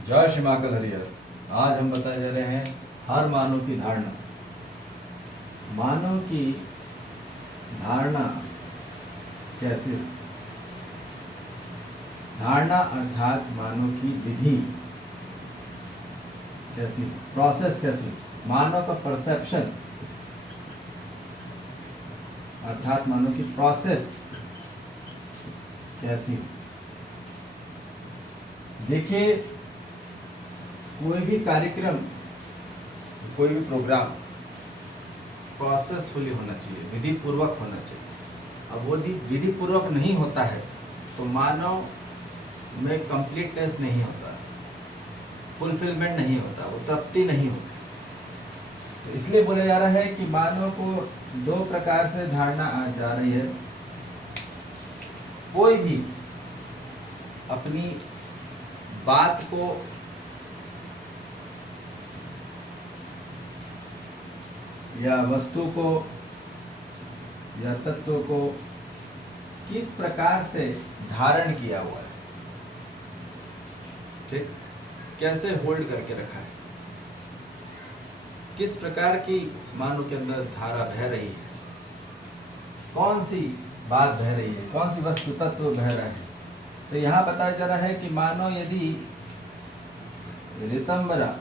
जय श्री महाकाल हरिहर। आज हम बताने जा रहे हैं हर मानव की धारणा। मानव की धारणा कैसे? धारणा अर्थात मानव की विधि कैसी, प्रोसेस कैसी, मानव का परसेप्शन अर्थात मानव की प्रोसेस कैसी। देखिए, कोई भी कार्यक्रम, कोई भी प्रोग्राम प्रोसेसफुली होना चाहिए, विधि पूर्वक होना चाहिए। अब वो विधि पूर्वक नहीं होता है तो मानव में कंप्लीटनेस नहीं होता, फुलफिलमेंट नहीं होता, वो तृप्ति नहीं होती। तो इसलिए बोला जा रहा है कि मानव को दो प्रकार से धारणा आ जा रही है। कोई भी अपनी बात को या वस्तु को या तत्व को किस प्रकार से धारण किया हुआ है, ठीक, कैसे होल्ड करके रखा है, किस प्रकार की मानव के अंदर धारा बह रही है, कौन सी बात बह रही है, कौन सी वस्तु तत्व बह रहा है। तो यहाँ बताया जा रहा है कि मानव यदि ऋतंबरा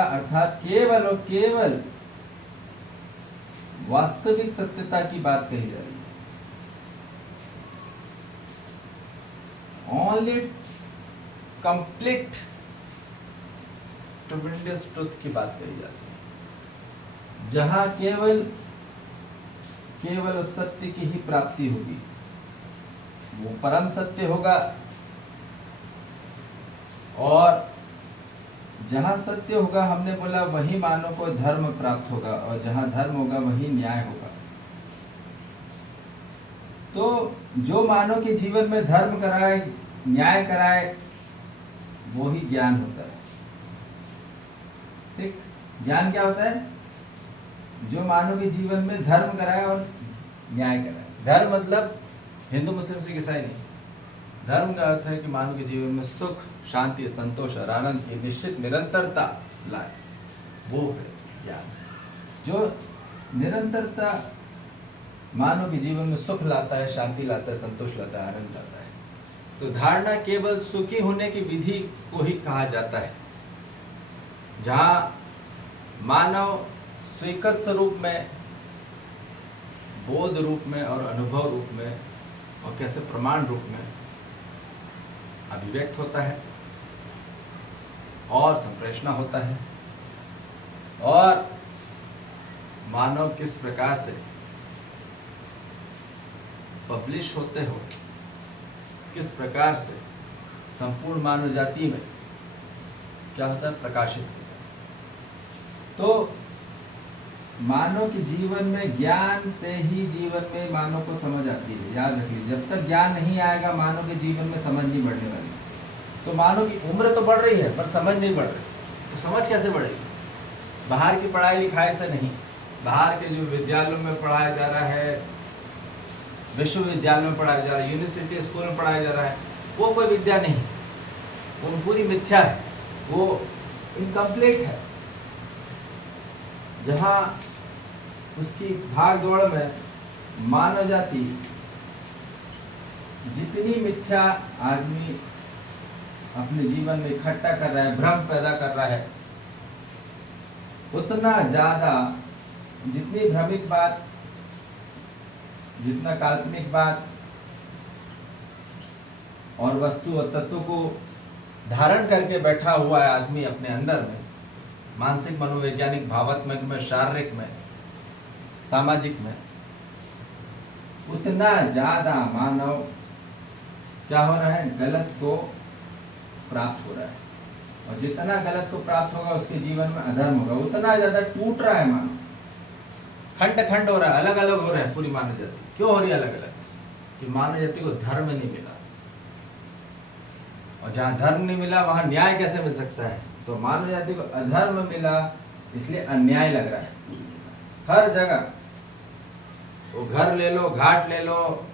अर्थात केवल और केवल वास्तविक सत्यता की बात कही जा रही है, ओनली कंप्लीट ट्रूथ की बात कही जाती है, जहां केवल उस सत्य की ही प्राप्ति होगी, वो परम सत्य होगा। और जहां सत्य होगा, हमने बोला, वही मानव को धर्म प्राप्त होगा, और जहां धर्म होगा वही न्याय होगा। तो जो मानव के जीवन में धर्म कराए, न्याय कराए, वो ही ज्ञान होता है। ठीक, ज्ञान क्या होता है? जो मानव के जीवन में धर्म कराए और न्याय कराए। धर्म मतलब हिंदू मुस्लिम सिख ईसाई नहीं। धर्म का अर्थ है कि मानव के जीवन में सुख, शांति, संतोष और आनंद की निश्चित निरंतरता लाए, वो है ज्ञान। जो निरंतरता मानव के जीवन में सुख लाता है, शांति लाता है, संतोष लाता है, आनंद लाता है। तो धारणा केवल सुखी होने की विधि को ही कहा जाता है, जहाँ मानव स्वीकृत स्वरूप में, बोध रूप में और अनुभव रूप में और कैसे प्रमाण रूप में अभिव्यक्त होता है और संप्रेषणा होता है, और मानव किस प्रकार से पब्लिश होते हो, किस प्रकार से संपूर्ण मानव जाति में क्या होता है, प्रकाशित होता है। तो मानव के जीवन में ज्ञान से ही जीवन में मानव को समझ आती है। याद रखिए, जब तक ज्ञान नहीं आएगा मानव के जीवन में समझ नहीं बढ़ने वाली। तो मानव की उम्र तो बढ़ रही है पर समझ नहीं बढ़ रही, तो समझ कैसे बढ़ेगी? बाहर की पढ़ाई लिखाई से नहीं। बाहर के जो विद्यालयों में पढ़ाया जा रहा है, विश्वविद्यालयों में पढ़ाया जा रहा है, यूनिवर्सिटी स्कूल में पढ़ाया जा रहा है, वो कोई विद्या नहीं, वो पूरी मिथ्या है, वो इनकम्प्लीट है। जहाँ उसकी भाग दौड़ में मानव जाति जितनी मिथ्या आदमी अपने जीवन में इकट्ठा कर रहा है, भ्रम पैदा कर रहा है, उतना ज्यादा, जितनी भ्रमिक बात, जितना काल्पनिक बात और वस्तु और तत्व को धारण करके बैठा हुआ है आदमी अपने अंदर में, मानसिक, मनोवैज्ञानिक, भावात्मक में, शारीरिक में, सामाजिक में, उतना ज्यादा मानव क्या हो रहा है, गलत को प्राप्त हो रहा है। और जितना गलत को प्राप्त होगा उसके जीवन में अधर्म होगा, उतना ज्यादा टूट रहा है मानव, खंड खंड हो रहा है, अलग अलग हो रहा है पूरी मानव जाति। क्यों हो रही है अलग अलग? कि मानव जाति को धर्म नहीं मिला, और जहाँ धर्म नहीं मिला वहां न्याय कैसे मिल सकता है? तो मानव जाति को अधर्म मिला, इसलिए अन्याय लग रहा है हर जगह। वो घर ले लो, घाट ले लो,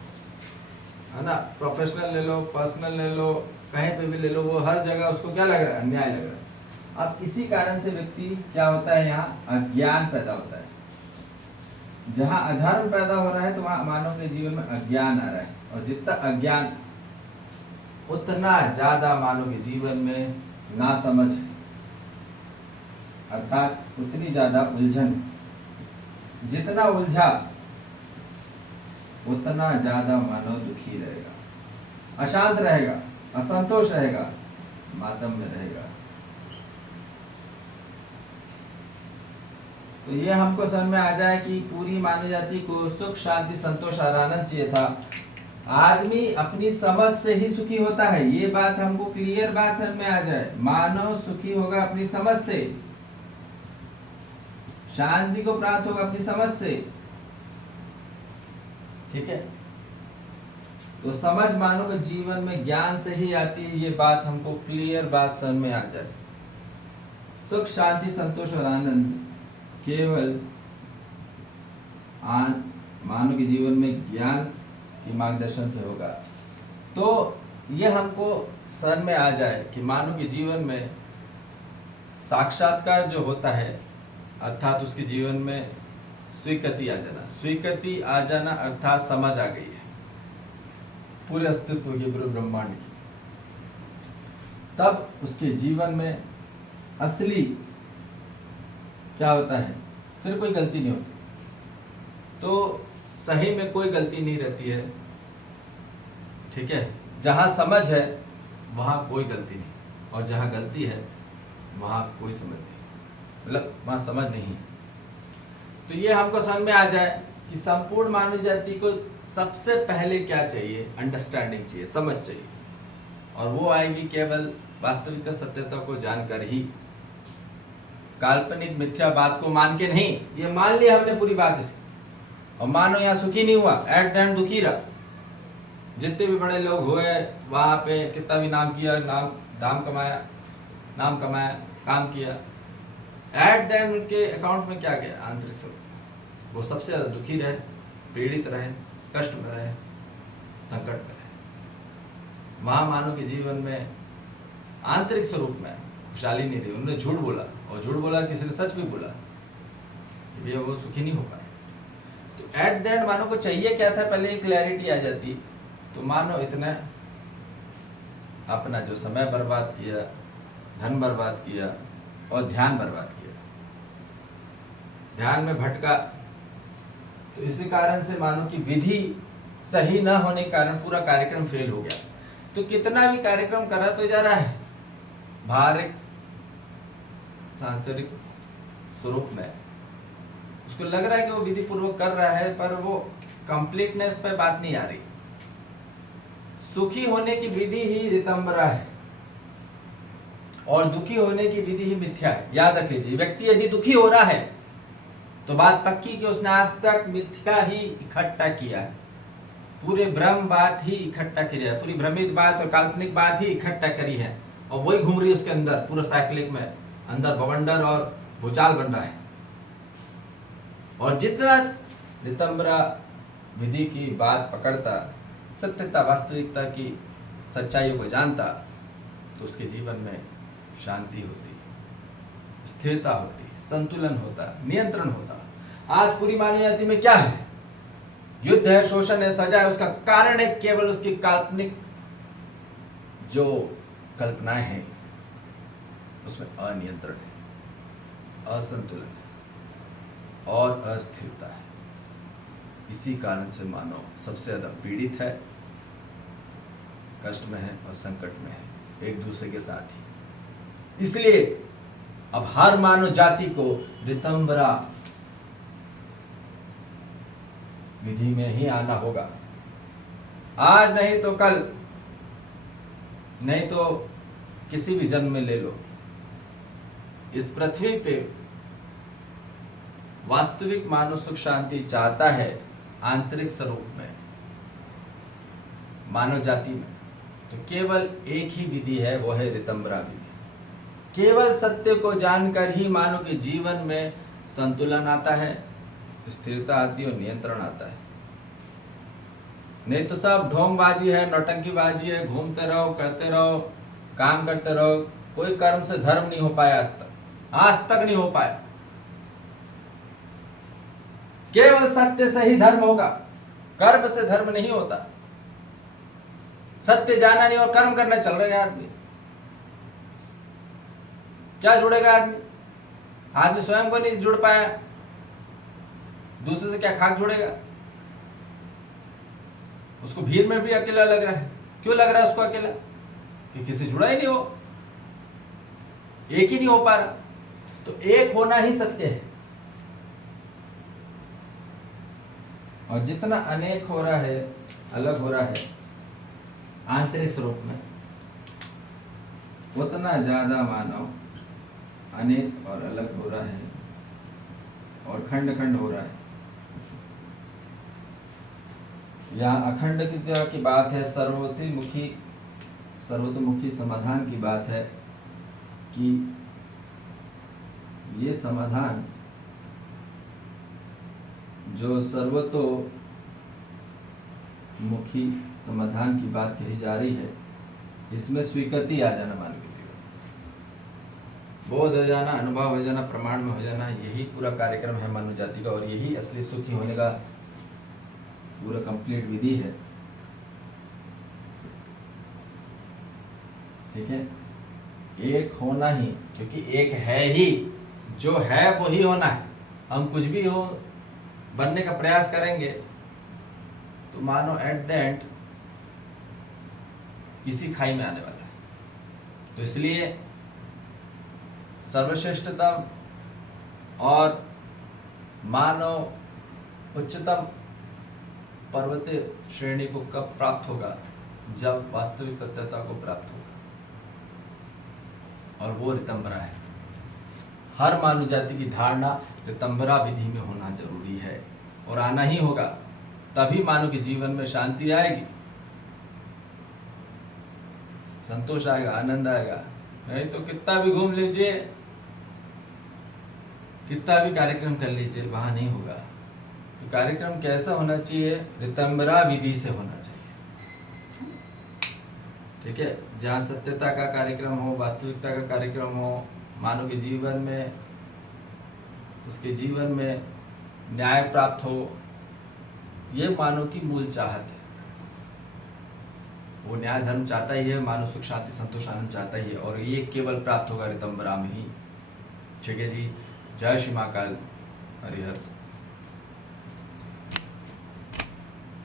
है ना, प्रोफेशनल ले लो, पर्सनल ले लो, कहीं पे भी ले लो, वो हर जगह उसको क्या लग रहा है, अन्याय लग रहा है। अब इसी कारण से व्यक्ति क्या होता है, यहाँ अज्ञान पैदा होता है। जहाँ अधर्म पैदा हो रहा है तो वहाँ मानव के जीवन में अज्ञान आ रहा है, और जितना अज्ञान उतना ज्यादा मानव के जीवन में नासमझ है, अर्थात उतनी ज्यादा उलझन। जितना उलझा उतना ज्यादा मानव दुखी रहेगा, अशांत रहेगा, असंतोष रहेगा, मातम में रहेगा। तो ये हमको समझ में आ जाए कि पूरी मानव जाति को सुख, शांति, संतोष और आनंद चाहिए था। आदमी अपनी समझ से ही सुखी होता है, ये बात हमको क्लियर बात समझ में आ जाए। मानव सुखी होगा अपनी समझ से, शांति को प्राप्त होगा अपनी समझ से, ठीक है। तो समझ मानव के जीवन में ज्ञान से ही आती है, ये बात हमको क्लियर बात समझ में आ जाए। सुख, शांति, संतोष और आनंद केवल मानव के जीवन में ज्ञान के मार्गदर्शन से होगा। तो ये हमको समझ में आ जाए कि मानव के जीवन में साक्षात्कार जो होता है, अर्थात उसके जीवन में स्वीकृति आ जाना। स्वीकृति आ जाना अर्थात समझ आ गई है पूरे अस्तित्व की, पूरे ब्रह्मांड की। तब उसके जीवन में असली क्या होता है, फिर कोई गलती नहीं होती। तो सही में कोई गलती नहीं रहती है, ठीक है। जहां समझ है वहां कोई गलती नहीं, और जहां गलती है वहां कोई समझ नहीं, मतलब वहां समझ नहीं है। तो ये हमको समझ में आ जाए कि संपूर्ण मानव जाति को सबसे पहले क्या चाहिए, अंडरस्टैंडिंग चाहिए, समझ चाहिए। और वो आएगी केवल वास्तविकता, सत्यता को जानकर ही, काल्पनिक मिथ्या बात को मान के नहीं। ये मान लिया हमने पूरी बात इसकी, और मानो यहाँ सुखी नहीं हुआ, एट द एंड दुखी रहा। जितने भी बड़े लोग हुए वहां पे कितना भी नाम किया, नाम कमाया, काम किया, एट द एंड उनके अकाउंट में क्या गया, आंतरिक सुख। वो सबसे ज्यादा दुखी रहे, पीड़ित रहे, कष्ट में रहे, संकट में रहे। वहां मानव के जीवन में आंतरिक स्वरूप में खुशहाली नहीं रही। उन्होंने झूठ बोला, और झूठ बोला किसी ने सच भी बोला, भैया वो सुखी नहीं हो पाए। तो एट द एंड मानव को चाहिए क्या था, पहले एक क्लैरिटी आ जाती। तो मानव इतना अपना जो समय बर्बाद किया, धन बर्बाद किया, और ध्यान बर्बाद किया, ध्यान में भटका। तो इसी कारण से मानो कि विधि सही ना होने के कारण पूरा कार्यक्रम फेल हो गया। तो कितना भी कार्यक्रम करा तो जा रहा है भारिक सांसारिक स्वरूप में, उसको लग रहा है कि वो विधि पूर्वक कर रहा है, पर वो कंप्लीटनेस पे बात नहीं आ रही। सुखी होने की विधि ही ऋतंबरा है, और दुखी होने की विधि ही मिथ्या है। याद रख लीजिए, व्यक्ति यदि दुखी हो रहा है तो बात पक्की कि उसने आज तक मिथ्या ही इकट्ठा किया है, पूरे भ्रम बात ही इकट्ठा किया है, पूरी भ्रमित बात और काल्पनिक बात ही इकट्ठा करी है, और वही घूम रही है उसके अंदर, पूरा साइक्लिक में अंदर बवंडर और भूचाल बन रहा है। और जितना ऋतंबरा विधि की बात पकड़ता, सत्यता वास्तविकता की सच्चाइयों को जानता, तो उसके जीवन में शांति होती, स्थिरता होती, संतुलन होता, नियंत्रण होता। आज पूरी मानव जाति में क्या है, युद्ध है, शोषण है, सजा है। उसका कारण है केवल उसकी काल्पनिक जो कल्पनाएं हैं, उसमें अनियंत्रण है, असंतुलन है और अस्थिरता है। इसी कारण से मानव सबसे ज्यादा पीड़ित है, कष्ट में है और संकट में है, एक दूसरे के साथ ही। इसलिए अब हर मानव जाति को ऋतंबरा विधि में ही आना होगा। आज नहीं तो कल, नहीं तो किसी भी जन्म में ले लो। इस पृथ्वी पे वास्तविक मानव सुख शांति चाहता है आंतरिक स्वरूप में, मानव जाति में, तो केवल एक ही विधि है, वो है ऋतंबरा विधि। केवल सत्य को जानकर ही मानव के जीवन में संतुलन आता है, स्थिरता आती है और नियंत्रण आता है। नहीं तो सब ढोंगबाजी है, नौटंकीबाजी है, घूमते रहो, करते रहो, काम करते रहो। कोई कर्म से धर्म नहीं हो पाया आज तक नहीं हो पाया। केवल सत्य से ही धर्म होगा, कर्म से धर्म नहीं होता। सत्य जाना नहीं और कर्म करने चल रहे आदमी, क्या जुड़ेगा आदमी? आदमी स्वयं को नहीं जुड़ पाया, दूसरे से क्या खाक जुड़ेगा? उसको भीड़ में भी अकेला लग रहा है। क्यों लग रहा है उसको अकेला? कि किसी जुड़ा ही नहीं हो, एक ही नहीं हो पा रहा। तो एक होना ही सत्य है। और जितना अनेक हो रहा है, अलग हो रहा है आंतरिक स्वरूप में, उतना ज्यादा मानव अनेक और अलग हो रहा है और खंड खंड हो रहा है। यहाँ अखंडता की बात है, सर्वतोमुखी समाधान की बात है कि ये समाधान जो सर्वतोमुखी समाधान की बात कही जा रही है, इसमें स्वीकृति आ जाना, मान लीजिए बोध हो जाना, अनुभव हो जाना, प्रमाण में हो जाना, यही पूरा कार्यक्रम है मानव जाति का। और यही असली सुखी होने का पूरा कंप्लीट विधि है। ठीक है, एक होना ही, क्योंकि एक है ही, जो है वो ही होना है। हम कुछ भी हो बनने का प्रयास करेंगे तो मानो एट द एंड इसी खाई में आने वाला है। तो इसलिए सर्वश्रेष्ठतम और मानव उच्चतम पर्वतीय श्रेणी को कब प्राप्त होगा? जब वास्तविक सत्यता को प्राप्त होगा, और वो ऋतंबरा है। हर मानव जाति की धारणा ऋतंबरा विधि में होना जरूरी है और आना ही होगा, तभी मानव के जीवन में शांति आएगी, संतोष आएगा, आनंद आएगा। नहीं तो कितना भी घूम लीजिए, कितना भी कार्यक्रम कर लीजिए, वहां नहीं होगा। तो कार्यक्रम कैसा होना चाहिए? ऋतंबरा विधि से होना चाहिए। ठीक है, जहाँ सत्यता का कार्यक्रम हो, वास्तविकता का कार्यक्रम हो, मानव के जीवन में, उसके जीवन में न्याय प्राप्त हो, ये मानव की मूल चाहत है। वो न्याय धर्म चाहता ही है, मानव सुख शांति संतोष आनंद चाहता ही है, और ये केवल प्राप्त होगा ऋतंबरा में ही। ठीक है जी, जय श्री महाकाल, हरिहर।